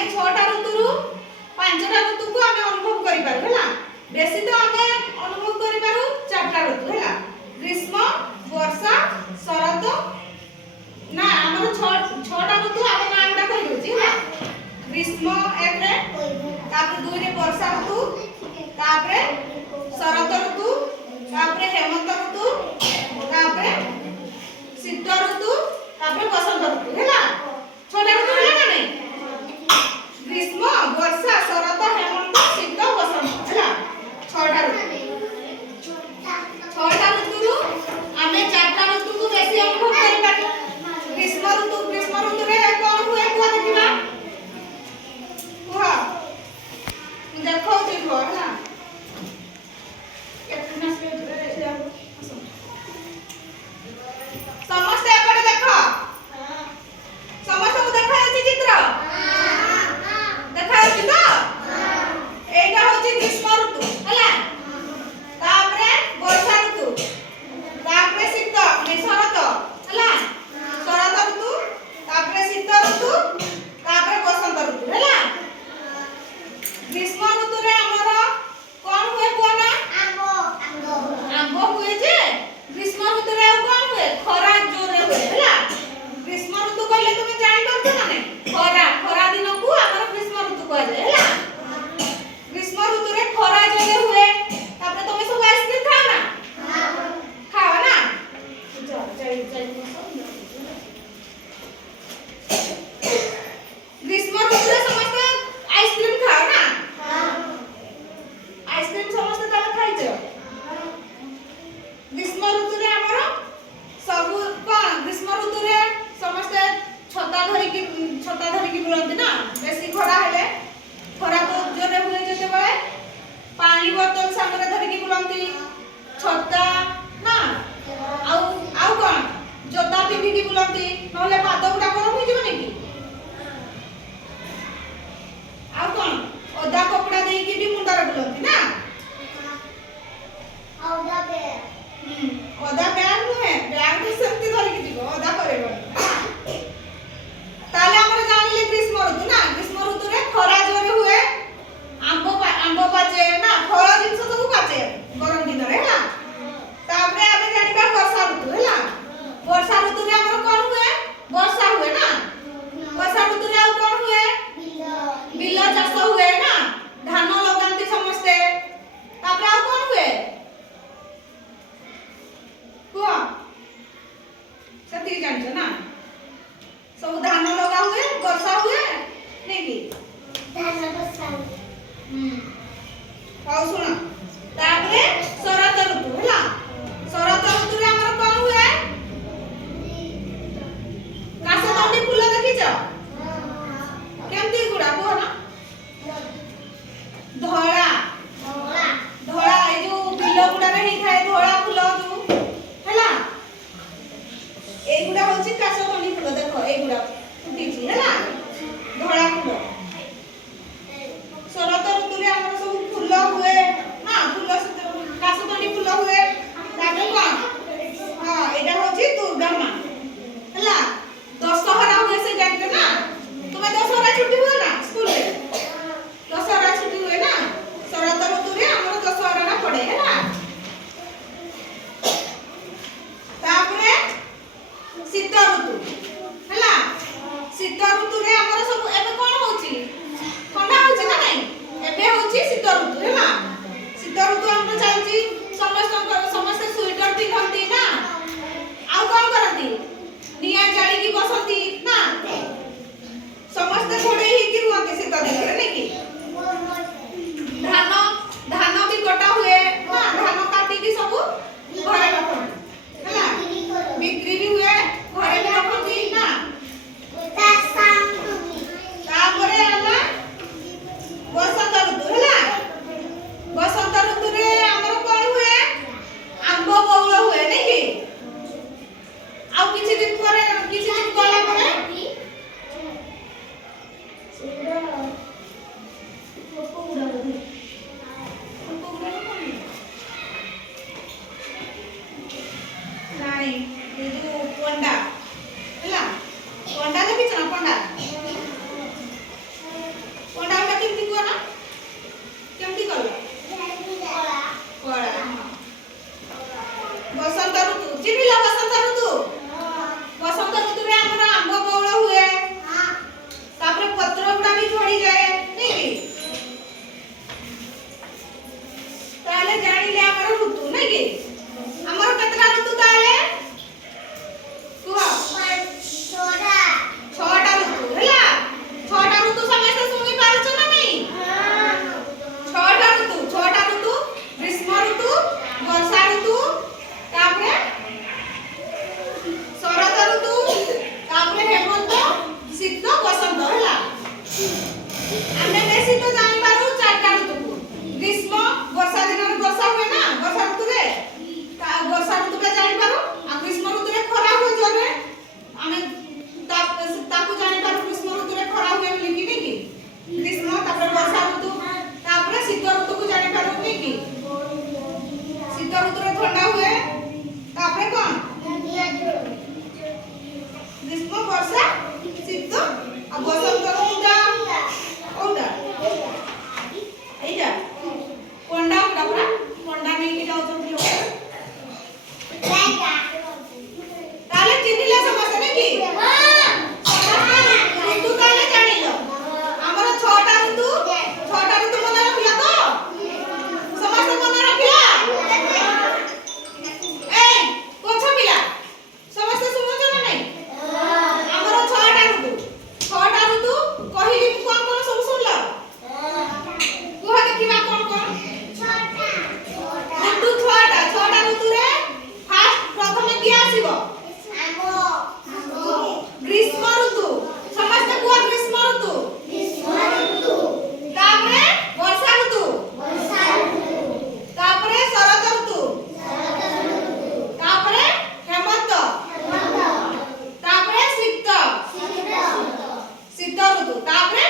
आमे 6टा ऋतु 5टा ऋतु को आमे अनुभव करि पारु हैला बेसी तो आमे अनुभव करि पारु 4टा ऋतु हैला ग्रीष्म वर्षा शरत ना हमर 6टा ऋतु आमे नामडा कहि दोछि हैला ग्रीष्म एक रे तापर 2 रे वर्षा ऋतु तापर शरत ऋतु तापर हेमंत ऋतु तापर शीत ऋतु तापर बसंत ऋतु हैला 6टा ऋतु हैला ना नहीं ग्रीष्म वर्षा शरत हेमंत शीत बसंत हैला 6टा ऋतु 6टा ऋतु आमे 4टा ऋतु को बेसी अनुभव करि पारि ग्रीष्म ऋतु रे कोन हुए को देखिबा हुआ देखो देखो हैला केतना से समस्त एपटे देखो समस्त को देखा अछि चित्र देखा अछि तो एटा होछि ग्रीष्म ऋतु हैला तापरे वर्षा ऋतु तापरे शीत शरत हैला शरत ऋतु तापरे शीत ऋतु तापरे बसंत ऋतु हैला ग्रीष्म ऋतु रे हमर कोन हुए कोना आंबो हुए जे ग्रीष्म ऋतु रे कोन हुए खरा जोर रे हुए हैला ग्रीष्म ऋतु कहले तुम जानि परछ ना नै खरा दिन को हमर ग्रीष्म ऋतु कह जाय हैला ग्रीष्म ऋतु रे खरा जोर हुए तापर तुम सब आइसक्रीम खाओ ना खाओ ना ग्रीष्म ऋतु रे समस्त आइसक्रीम खाओ ना आइसक्रीम समस्त ताला खाइछ ग्रीष्म ऋतु रे हमर सब कोन ग्रीष्म ऋतु रे समस्त छता धरि की बुलंती ना बेसी खरा हेले खरा तो जोरे हुए जते बळे पानी बोतल सामने धरि की बुलंती छता ना आउ कोन जोता पिंधी की बुलंती नहले पाद गुडा गरम होई जबो नेकी आउ कोन ओदा कपड़ा देई की भी मुंडा रे बुलंती ना ओदा बैग नुहे बैग तो सेमती धरि की जीवो ओदा करेबो ताले हमर जानिले ग्रीष्म ऋतु ना ग्रीष्म ऋतु रे खरा जोरे हुए आंबो पाचे ना फल जिंस सब पाचे गरम दिन रे हैला तापरे आमे जानिबा वर्षा ऋतु हैला वर्षा ऋतु रे हमर कोन हुए वर्षा हुए ना वर्षा ऋतु रे कोन हुए बिल चाष हुए ना धान लगांती समस्ते तापरे आ कोन हुए हुआ सती जान ना सब धान लगा हुए वर्षा हुए नहीं की धान वर्षा और सुनो तापरे शरत ऋतु हैला शरत ऋतु रे हमर कोन हुए कासतंडी फूल देखिछ केमती गुडा को ना धोळा धोळा ए जो बिल गुडा रे ही थाए धोळा फूल जो हैला एगुडा होची कासतंडी फूल देखो एगुडा फुटीची हैला धोळा फूल शरत ऋतु रे हमर सब फूल हुए ना फूल कासतंडी फूल हुए ताके कोन हां एटा होची दुर्गा मां हैला दशहरा हुए से जानते ना तुम्हें दशहरा छुट्टी हुए ना स्कूल रे दशहरा छुट्टी हुए ना शरत ऋतु रे हमर दशहरा ना पड़े हैला तापरे शीत ऋतु हैला शीत ऋतु रे हमर सब एबे कोन होची ठंडा होची ना नहीं एबे होची शीत ऋतु हैला शीत ऋतु हमर चालची समस्त स्वेटर पिंधंती ना आउ कोन करंती निया जाली की बसंती ना समस्त घोड़े ही की रुआते शीत दिन रे नहीं की धान भी कटा हुए ना धान काटी की सब घरे रखन हैला बिक्री भी हुए घरे भी रखती ना तापरे आला बसंत ऋतु हैला बसंत ऋतु रे हमर कोन हुए आंबो बौल हुए नहीं की आउ किछि दिन गला परे ତାପରେ